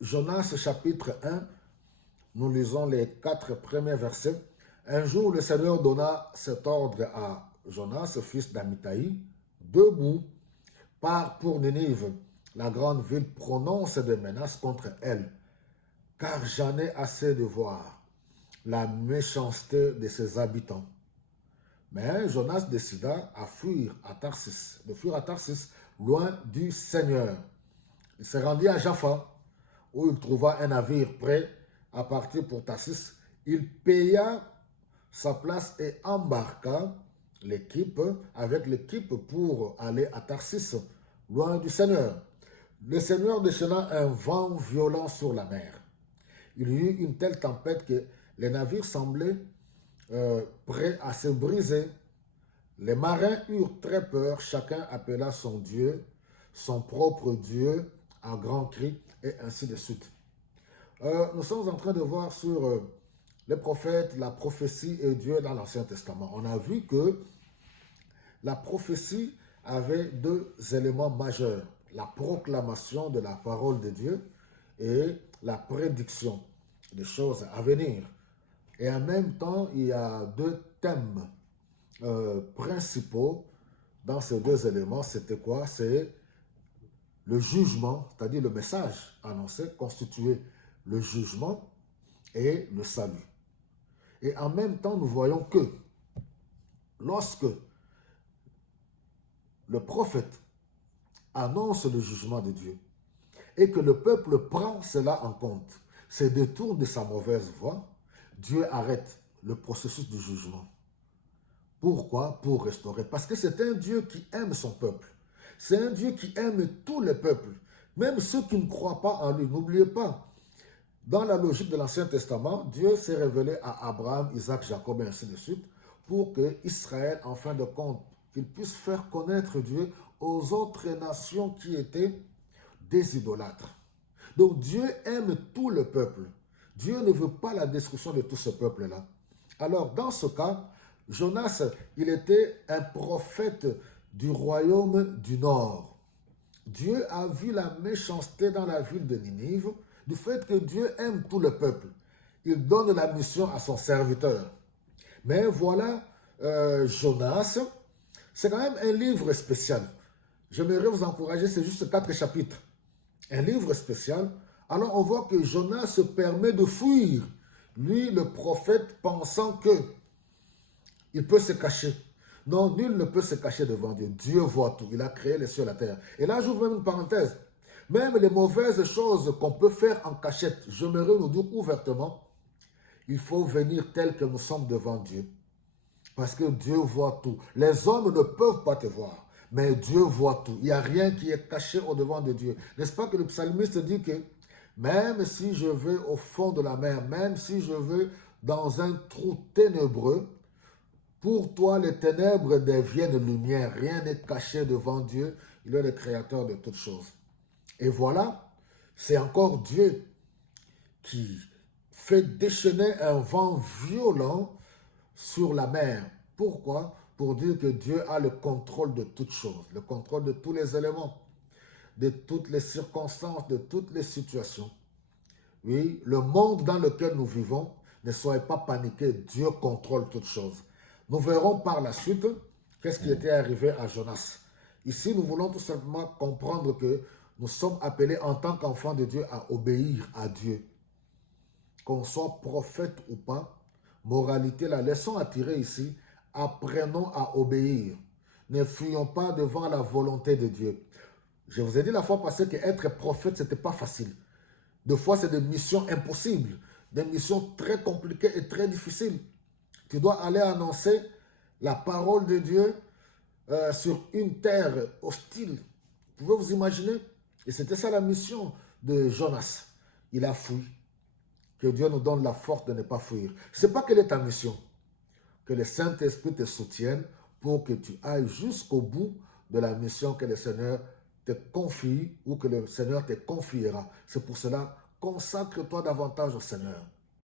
Jonas chapitre 1, nous lisons les 4 premiers versets. Un jour, le Seigneur donna cet ordre à Jonas, fils d'Amitai, debout, pars pour Ninive, la grande ville, prononce des menaces contre elle, car j'en ai assez de voir la méchanceté de ses habitants. Mais Jonas décida de fuir à Tarsis, loin du Seigneur. Il se rendit à Jaffa, où il trouva un navire prêt à partir pour Tarsis. Il paya sa place et embarqua avec l'équipe pour aller à Tarsis, loin du Seigneur. Le Seigneur déchaîna un vent violent sur la mer. Il y eut une telle tempête que les navires semblaient prêts à se briser. Les marins eurent très peur, chacun appela son Dieu, son propre Dieu, à grands cris, et ainsi de suite. Nous sommes en train de voir sur les prophètes, la prophétie et Dieu dans l'Ancien Testament. On a vu que la prophétie avait 2 éléments majeurs. La proclamation de la parole de Dieu et la prédiction des choses à venir. Et en même temps, il y a 2 thèmes principaux dans ces 2 éléments. C'était quoi? C'est le jugement, c'est-à-dire le message annoncé, constitué le jugement et le salut. Et en même temps, nous voyons que lorsque le prophète annonce le jugement de Dieu et que le peuple prend cela en compte, se détourne de sa mauvaise voie, Dieu arrête le processus du jugement. Pourquoi? Pour restaurer. Parce que c'est un Dieu qui aime son peuple. C'est un Dieu qui aime tous les peuples, même ceux qui ne croient pas en lui. N'oubliez pas, dans la logique de l'Ancien Testament, Dieu s'est révélé à Abraham, Isaac, Jacob et ainsi de suite, pour que Israël, en fin de compte, qu'il puisse faire connaître Dieu aux autres nations qui étaient des idolâtres. Donc Dieu aime tout le peuple. Dieu ne veut pas la destruction de tout ce peuple-là. Alors, dans ce cas, Jonas, il était un prophète du royaume du Nord. Dieu a vu la méchanceté dans la ville de Ninive, du fait que Dieu aime tout le peuple. Il donne la mission à son serviteur. Mais voilà, Jonas, c'est quand même un livre spécial. J'aimerais vous encourager, c'est juste 4 chapitres. Un livre spécial. Alors on voit que Jonas se permet de fuir. Lui, le prophète, pensant que il peut se cacher. Non, nul ne peut se cacher devant Dieu. Dieu voit tout. Il a créé les cieux et la terre. Et là, j'ouvre même une parenthèse. Même les mauvaises choses qu'on peut faire en cachette, j'aimerais nous dire ouvertement, il faut venir tel que nous sommes devant Dieu. Parce que Dieu voit tout. Les hommes ne peuvent pas te voir, mais Dieu voit tout. Il n'y a rien qui est caché au-devant de Dieu. N'est-ce pas que le psalmiste dit que même si je vais au fond de la mer, même si je vais dans un trou ténébreux, pour toi, les ténèbres deviennent lumière. Rien n'est caché devant Dieu. Il est le créateur de toutes choses. Et voilà, c'est encore Dieu qui fait déchaîner un vent violent sur la mer. Pourquoi? Pour dire que Dieu a le contrôle de toutes choses, le contrôle de tous les éléments, de toutes les circonstances, de toutes les situations. Oui, le monde dans lequel nous vivons, ne soyez pas paniqués, Dieu contrôle toutes choses. Nous verrons par la suite qu'est-ce qui était arrivé à Jonas. Ici, nous voulons tout simplement comprendre que nous sommes appelés en tant qu'enfants de Dieu à obéir à Dieu. Qu'on soit prophète ou pas, moralité, la leçon à tirer ici, apprenons à obéir. Ne fuyons pas devant la volonté de Dieu. Je vous ai dit la fois passée qu'être prophète, ce n'était pas facile. Des fois, c'est des missions impossibles, des missions très compliquées et très difficiles. Tu dois aller annoncer la parole de Dieu sur une terre hostile. Vous pouvez vous imaginer? Et c'était ça la mission de Jonas. Il a fui. Que Dieu nous donne la force de ne pas fuir. Ce n'est pas quelle est ta mission. Que le Saint-Esprit te soutienne pour que tu ailles jusqu'au bout de la mission que le Seigneur te confie ou que le Seigneur te confiera. C'est pour cela, consacre-toi davantage au Seigneur.